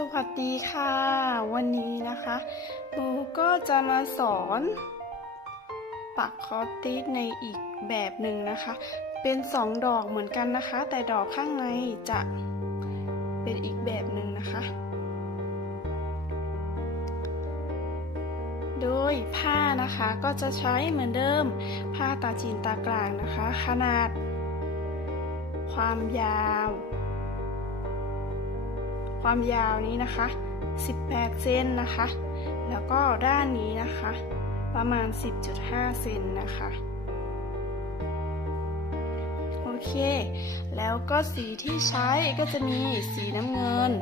สวัสดีค่ะวันนี้นะคะโบก็จะมาสอนปักคอติสในอีกแบบหนึ่งนะคะเป็น2 ดอกเหมือนกันนะคะแต่ดอกข้างในจะเป็นอีกแบบหนึ่งนะคะโดยผ้านะคะก็จะใช้เหมือนเดิมผ้าตาจีนตากลางนะคะขนาดความยาวนี้นะคะ18 เซนนะคะแล้วก็ด้านนี้นะคะประมาณ 10.5 เซนนะคะโอเคแล้วก็สีที่ใช้ก็จะมีสีน้ำเงิน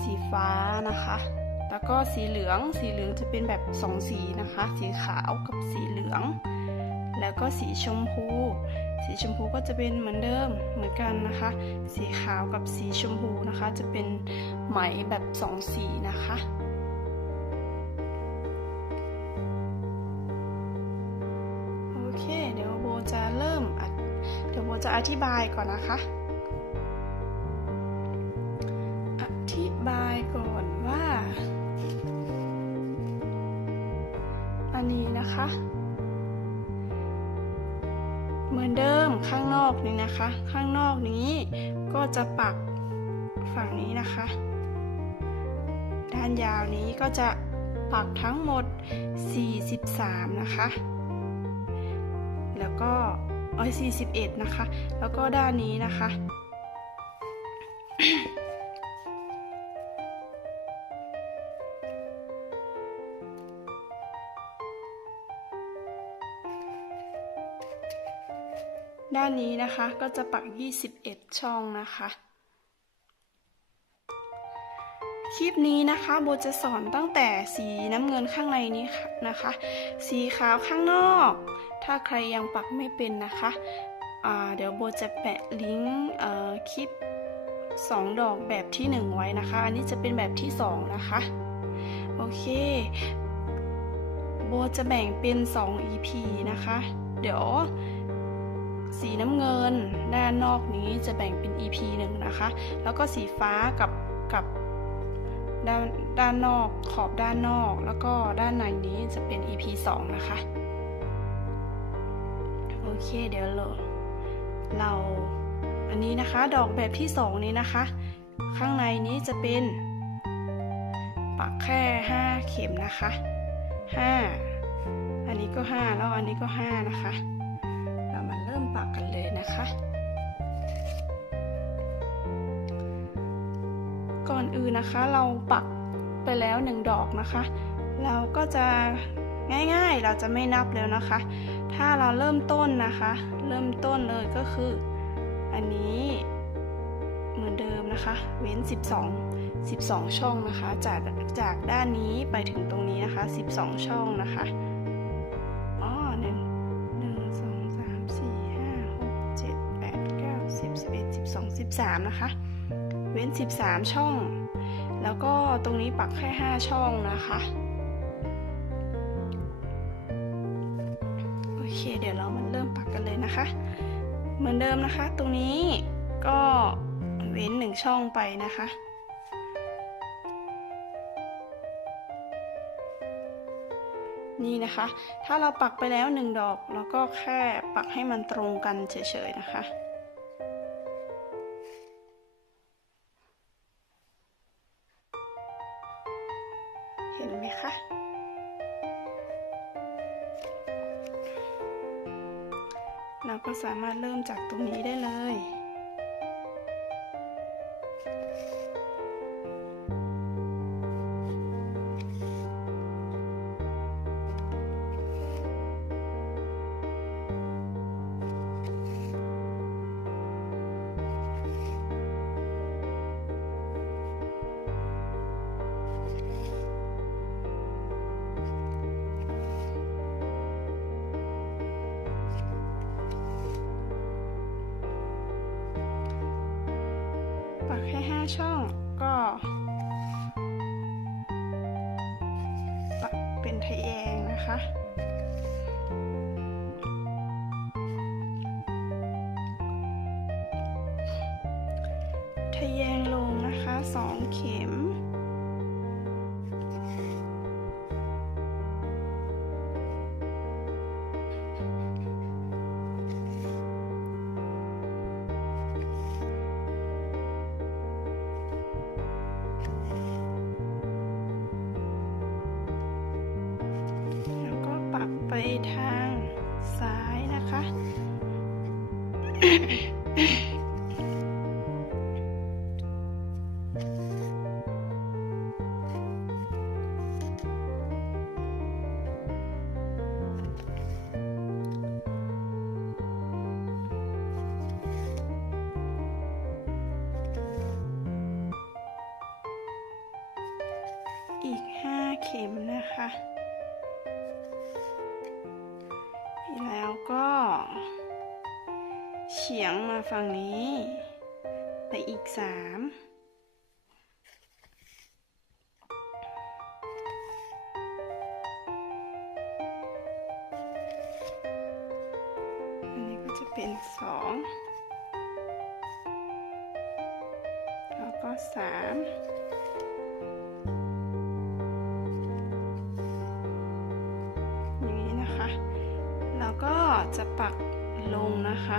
สีฟ้านะคะแล้วก็สีเหลืองจะเป็นแบบ2 สีนะคะสีขาวกับสีเหลืองแล้วก็สีชมพูก็จะเป็นเหมือนเดิมเหมือนกันนะคะสีขาวกับสีชมพูนะคะจะเป็นไหมแบบ2 สีนะคะโอเคเดี๋ยวโบจะอธิบายก่อนนะคะอธิบายก่อนว่าอันนี้นะคะเหมือนเดิมข้างนอกนี้นะคะข้างนอกนี้ก็จะปักฝั่งนี้นะคะด้านยาวนี้ก็จะปักทั้งหมด43นะคะแล้วก็41นะคะแล้วก็ด้านนี้นะคะด้านนี้นะคะก็จะปัก21 ช่องนะคะคลิปนี้นะคะโบจะสอนตั้งแต่สีน้ำเงินข้างในนี้นะคะสีขาวข้างนอกถ้าใครยังปักไม่เป็นนะคะเดี๋ยวโบจะแปะลิงก์คลิป2 ดอกแบบที่1ไว้นะคะอันนี้จะเป็นแบบที่2นะคะโอเคโบจะแบ่งเป็น2 EP นะคะเดี๋ยวสีน้ำเงินด้านนอกนี้จะแบ่งเป็น EP 1นะคะแล้วก็สีฟ้ากับด้านนอกขอบด้านนอกแล้วก็ด้านในนี้จะเป็น EP 2นะคะโอเคเดี๋ยวเราอันนี้นะคะดอกแบบที่2นี้นะคะข้างในนี้จะเป็นปักแค่5 เข็มนะคะ5อันนี้ก็5แล้วอันนี้ก็5นะคะเรามาเริ่มปักกันเลยนะคะก่อนอื่นนะคะเราปักไปแล้ว1 ดอกนะคะเราก็จะง่ายๆเราจะไม่นับแล้วนะคะถ้าเราเริ่มต้นนะคะเริ่มต้นเลยก็คืออันนี้เหมือนเดิมนะคะเว้น12 ช่องนะคะจากด้านนี้ไปถึงตรงนี้นะคะ12 ช่องนะคะ1 2 3 4 5 6 7 8 9 10 11 12 13นะคะเว้น13 ช่องแล้วก็ตรงนี้ปักแค่5 ช่องนะคะโอเคเดี๋ยวเรามาเริ่มปักกันเลยนะคะเหมือนเดิมนะคะตรงนี้ก็เว้น1 ช่องไปนะคะนี่นะคะถ้าเราปักไปแล้ว1 ดอกเราก็แค่ปักให้มันตรงกันเฉยๆนะคะเห็นไหมคะเราก็สามารถเริ่มจากตรงนี้ได้เลยปักแค่5 ช่องก็ปักเป็นทะแยงนะคะทะแยงลงนะคะ2 เข็ม ทางซ้ายนะคะ อีก5 เข็มนะคะแล้วก็เฉียงมาฝั่งนี้ไปอีก3อันนี้ก็จะเป็น2แล้วก็3อย่างนี้นะคะแล้วก็จะปักลงนะคะ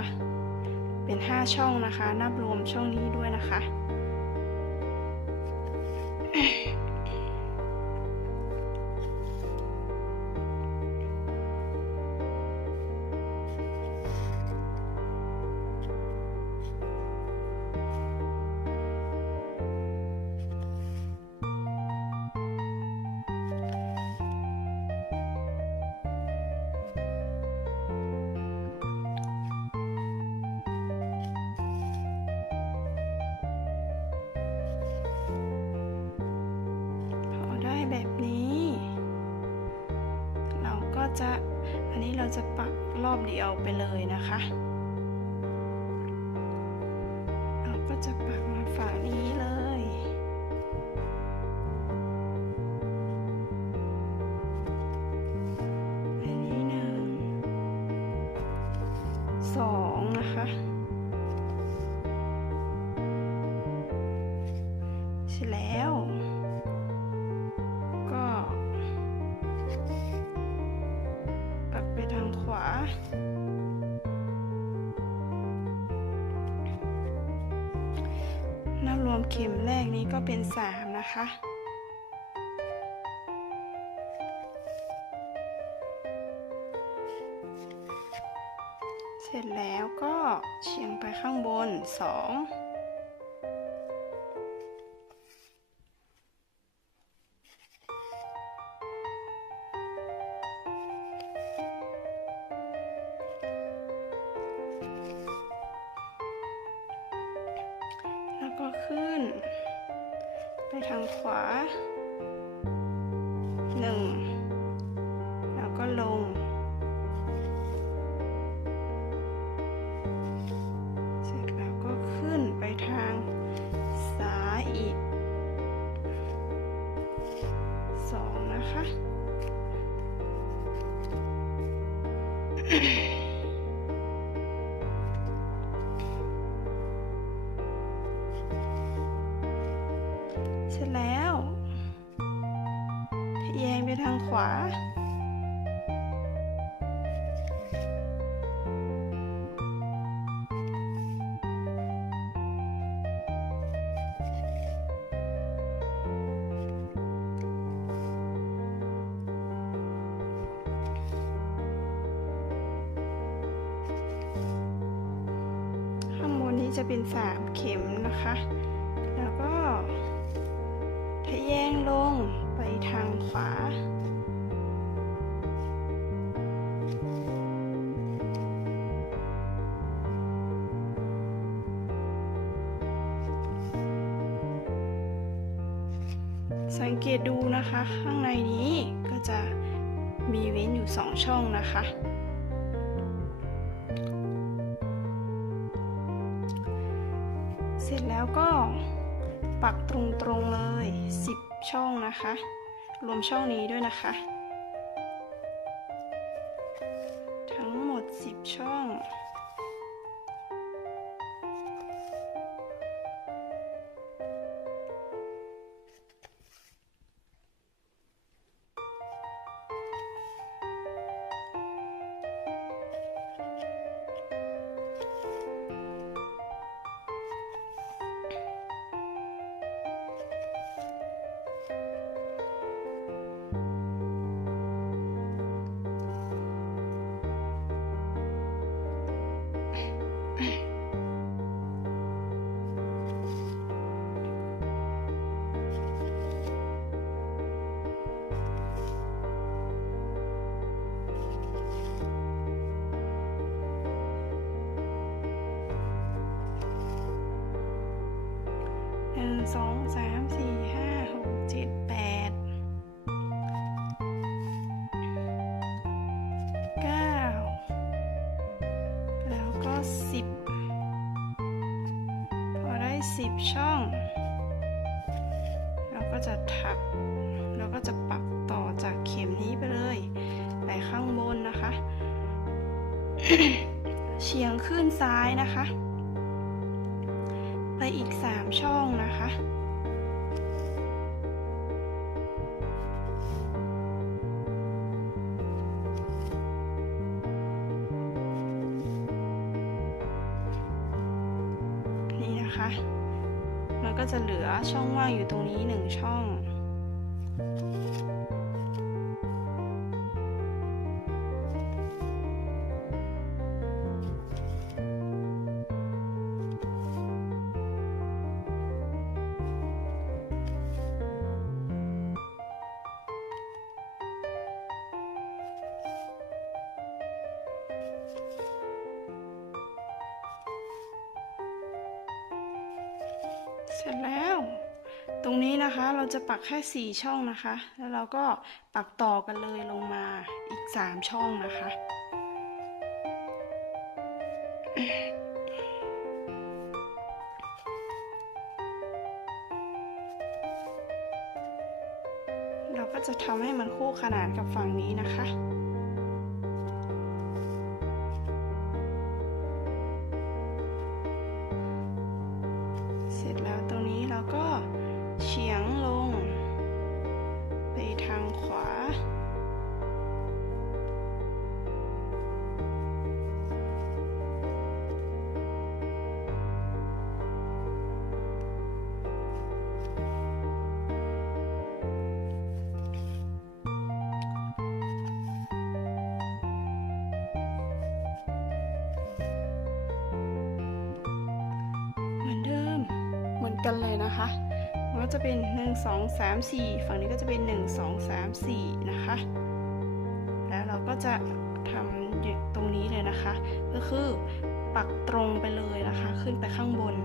เป็น5 ช่องนะคะนับรวมช่องนี้ด้วยนะคะแบบนี้เราก็จะอันนี้เราจะปักรอบเดียวไปเลยนะคะเราก็จะปักมาฝั่งนี้เลยอันนี้1 2นะคะเสร็จแล้วทางขวานับรวมเข็มแรกนี้ก็เป็น3นะคะเสร็จแล้วก็เฉียงไปข้างบน2แล้วก็ขึ้นไปทางขวา1แล้วก็ลงเสร็จแล้วก็ขึ้นไปทางซ้ายอีก2นะคะเสร็จแล้วทะแยงไปทางขวาข้างบนนี้จะเป็น3 เข็มนะคะแล้วก็ทะแยงลงไปทางขวาสังเกตดูนะคะข้างในนี้ก็จะมีเว้นอยู่2 ช่องนะคะเสร็จแล้วก็ปักตรงๆเลย10 ช่องนะคะรวมช่องนี้ด้วยนะคะทั้งหมด10 ช่อง 1 2 3 4 5 6 7 8 9แล้วก็10พอได้10ช่องเราก็จะถักเราก็จะปักต่อจากเข็มนี้ไปเลยไปข้างบนนะคะ เฉียงขึ้นซ้ายนะคะไปอีก3ช่องนะคะนี่นะคะมันก็จะเหลือช่องว่างอยู่ตรงนี้1ช่องเสร็จแล้วตรงนี้นะคะเราจะปักแค่4ช่องนะคะแล้วเราก็ปักต่อกันเลยลงมาอีก3ช่องนะคะเราก็จะทำให้มันคู่ขนานกับฝั่งนี้นะคะเสร็จแล้วตรงนี้เราก็เฉียงลงไปทางขวากันเลยนะคะมันก็จะเป็น1 2 3 4ฝั่งนี้ก็จะเป็น1 2 3 4นะคะแล้วเราก็จะทำอยู่ตรงนี้เลยนะคะก็คือปักตรงไปเลยนะคะขึ้นไปข้างบน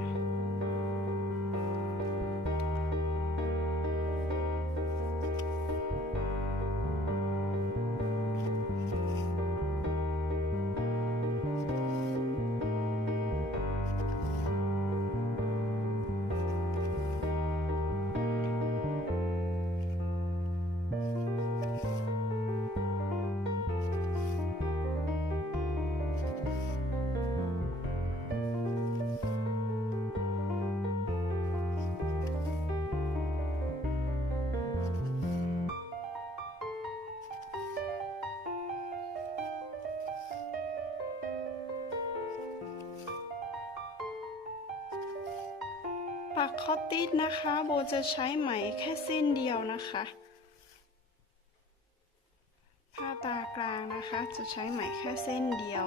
ปักคอตติสนะคะโบจะใช้ไหมแค่เส้นเดียวนะคะผ้าตากลางนะคะจะใช้ไหมแค่เส้นเดียว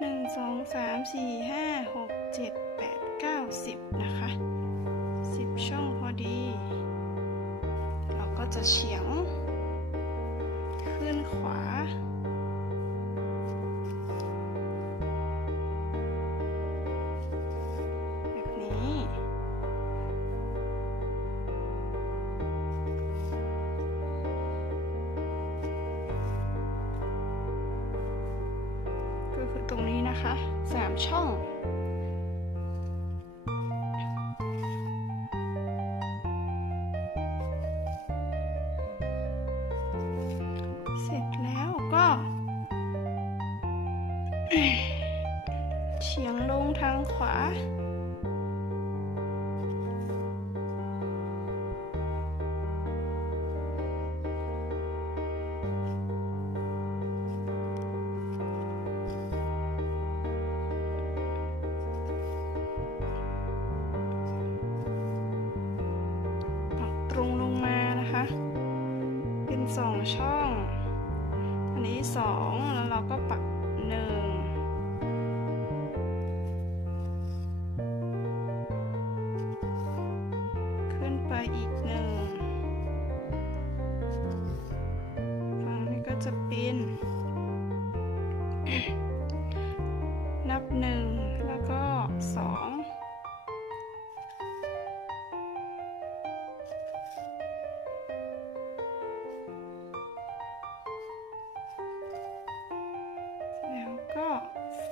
1 2 3 4 5 6 7 8 9 10นะคะ10ช่องพอดีเราก็จะเฉียงขึ้นขวาแบบนี้ก็คือตรงนี้นะคะ3ช่องเสร็จแล้วก็เฉียงลงทางขวาตรงลงมานะคะเป็น2ช่องอันนี้2แล้วเราก็ปัก1ขึ้นไปอีก1ฝั่งนี้ก็จะเป็น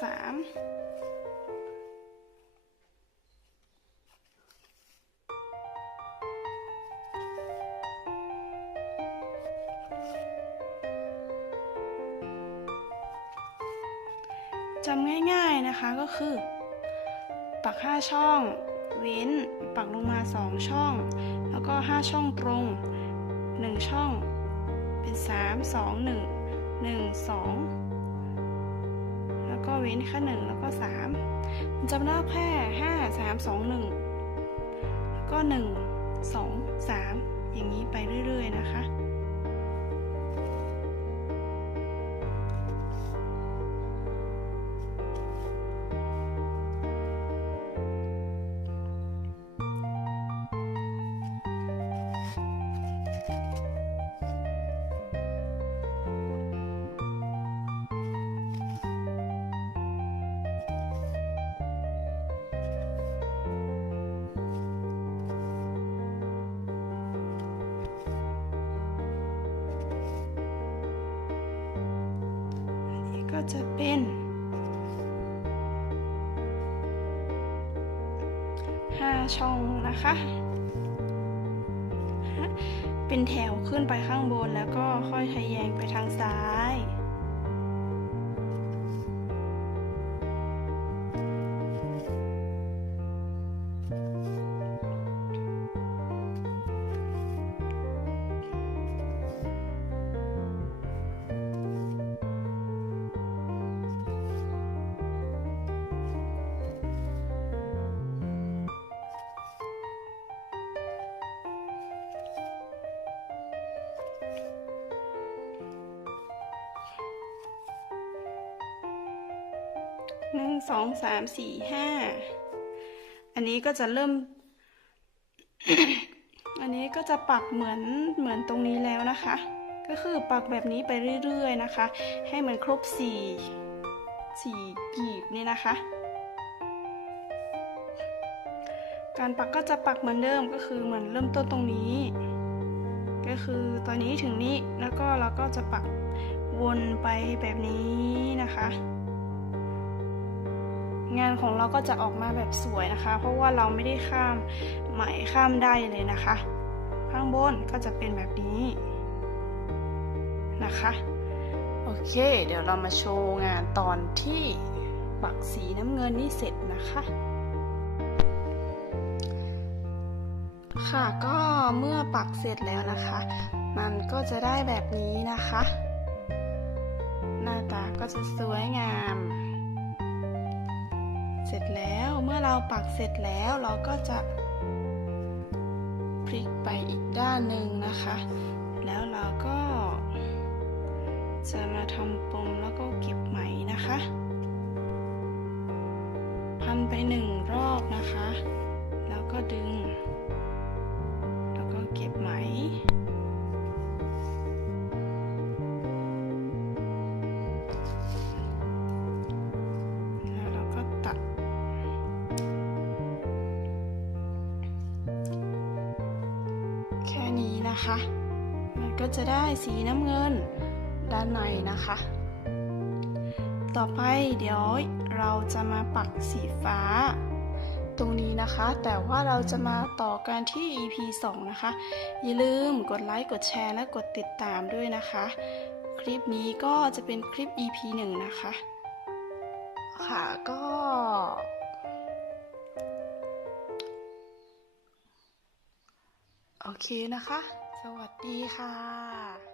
3จำง่ายๆนะคะก็คือปัก5ช่องเว้นปักลงมา2ช่องแล้วก็5ช่องตรง1ช่องเป็น3 2 1 1 2แล้วก็เว้นแค่1แล้วก็3มันจำได้แค่5 3 2 1แล้วก็1 2 3อย่างนี้ไปเรื่อยๆนะคะก็จะเป็น5ช่องนะคะเป็นแถวขึ้นไปข้างบนแล้วก็ค่อยทะแยงไปทางซ้าย1 2 3 4 5อันนี้ก็จะเริ่ม อันนี้ก็จะปักเหมือนตรงนี้แล้วนะคะก็คือปักแบบนี้ไปเรื่อยๆนะคะให้มันครบ4กีบนี่นะคะการปักก็จะปักเหมือนเดิมก็คือเหมือนเริ่มต้นตรงนี้ก็คือตอนนี้ถึงนี้แล้วก็เราก็จะปักวนไปแบบนี้นะคะงานของเราก็จะออกมาแบบสวยนะคะเพราะว่าเราไม่ได้ข้ามไหมข้ามได้เลยนะคะข้างบนก็จะเป็นแบบนี้นะคะโอเคเดี๋ยวเรามาโชว์งานตอนที่ปักสีน้ำเงินนี่เสร็จนะคะค่ะก็เมื่อปักเสร็จแล้วนะคะมันก็จะได้แบบนี้นะคะหน้าตาก็จะสวยงามเสร็จแล้วเมื่อเราปักเสร็จแล้วเราก็จะพลิกไปอีกด้านหนึ่งนะคะแล้วเราก็จะมาทำปมแล้วก็เก็บไหมนะคะพันไป1 รอบนะคะแล้วก็ดึงแล้วก็เก็บไหมแล้วเราก็ตัดแค่นี้นะคะมันก็จะได้สีน้ำเงินด้านในนะคะต่อไปเดี๋ยวเราจะมาปักสีฟ้าตรงนี้นะคะแต่ว่าเราจะมาต่อกันที่ EP 2นะคะอย่าลืมกดไลค์กดแชร์และกดติดตามด้วยนะคะคลิปนี้ก็จะเป็นคลิป EP 1นะคะค่ะก็โอเคนะคะสวัสดีค่ะ